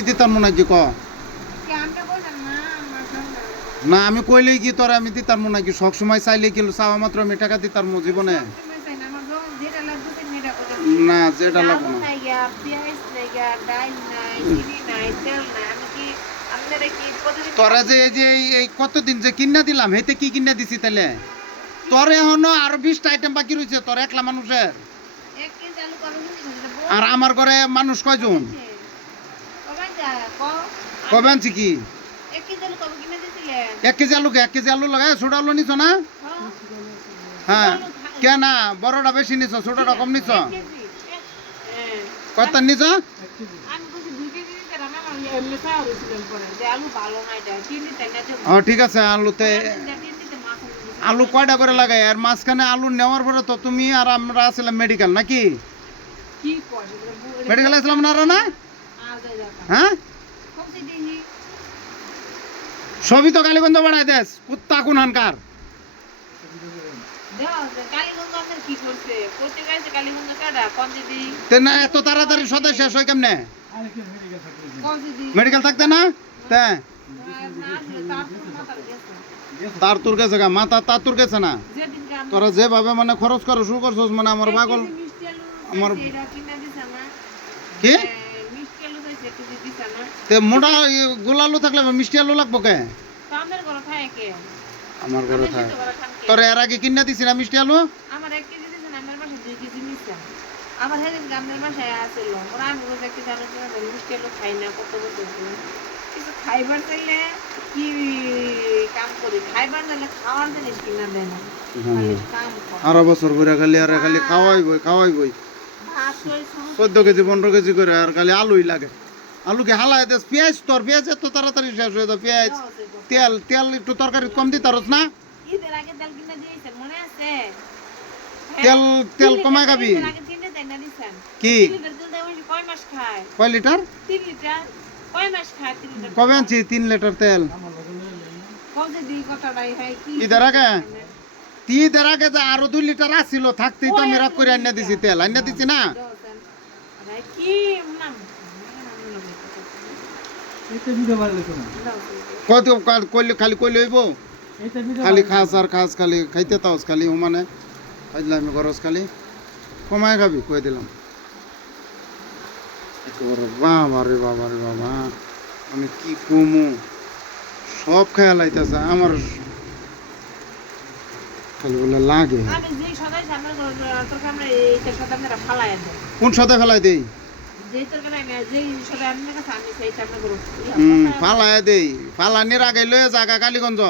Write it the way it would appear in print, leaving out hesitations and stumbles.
আমি দিতাম মনে কি ক না আমি কইলেই কি তোর আমি দিতাম মনে কি সবসময় চাইলে কি চাওয়া মাত্র আমি টাকা দিতাম জীবনে না যেটা লাগবে না তোরা যে এই যে এই কতদিন যে কিনা দিলাম হেতে কি কিনা দিছি তাহলে তোর এখনো আরো 20টা আইটেম বাকি রয়েছে তোর একলা মানুষের আর আমার ঘরে মানুষ কয়জন কবে আনছি কি 1 কেজি আলু লাগায় ছোট আলু নিছ না হ্যাঁ কে না বড়টা বেশি নিছ ছোটটা কম নিছ কত নিছ ঠিক আছে আলুতে আলু কয়টা করে লাগাই আর মাঝখানে আলু নেওয়ার পরে তো তুমি আর আমরা আসলাম মেডিকেল নাকি মেডিকেল আসলাম না হ্যাঁ সবই তো কালীগঞ্জ বাড়াই দেশ কুত্তা কোনখানকার না এত তাড়াতাড়ি সদাই শেষ হয় কেমনে মেডিকেল থাকতে না তার তোর গেছে গা মাথা তার তোর গেছে না তোরা যেভাবে মানে খরচ করা শুরু করছস মানে আমার পাগল আমার কি তে মোটা গোলালু থাকলে মিষ্টি আলু লাগবো কে আমার ঘরে থাকে তোর এর আগে কিনা দিছি না মিষ্টি আলু আমার 1 কেজি দিছেন আমার বাসায় 2 কেজি নিছেন আমার হেদিন গ্রামের বাসায় আছিল ওরা আমি বলে কি জানো না মিষ্টি আলু খাই না কত বছর কিছু খাইবার চাইলে কি কাম করি খাইবার চাইলে খাওয়ার জিনিস কিনা দেয় না খালি কাম করে আর বছর ঘুরে খালি খাওয়াই বই 14 কেজি 15 কেজি করে আর খালি আলুই লাগে আলুকে হালায় দেস পেঁয়াজ তোর পেঁয়াজ এত তাড়াতাড়ি শেষ হয়ে যায় পেঁয়াজ তেল একটু তরকারি কম দিতারস না ঈদের আগে তেল কিনে দিয়েছেন মনে আছে তেল কমায় খাবি ঈদের আগে কিনে দেন না দিছেন কি লিটার তেল দেওয়া কয় মাস খায় কয় লিটার 3 লিটার কয় মাস খায় 3 লিটার কবে আনছি 3 লিটার তেল কত দিই কতটাই হয় কি ঈদের আগে যে আরো 2 লিটার আসছিল থাকতেই তো আমি রাখ করে আইনা দিছি তেল আইনা দিছি না কি নাম কত খালি কইলে হইব খালি খাস আর খাস খালি খাইতে তাওস খালি মানে খাইলে আমি গরজ খালি কমায় খাবি কই দিলাম বাবা রে বাবা আমি কি কমু সব খেয়াল আইতেছে আমার খালি বলে লাগে কোন সাথে ফেলাই দেই ফালায় দেই ফালানির আগে লয়ে জায়গা কালীগঞ্জ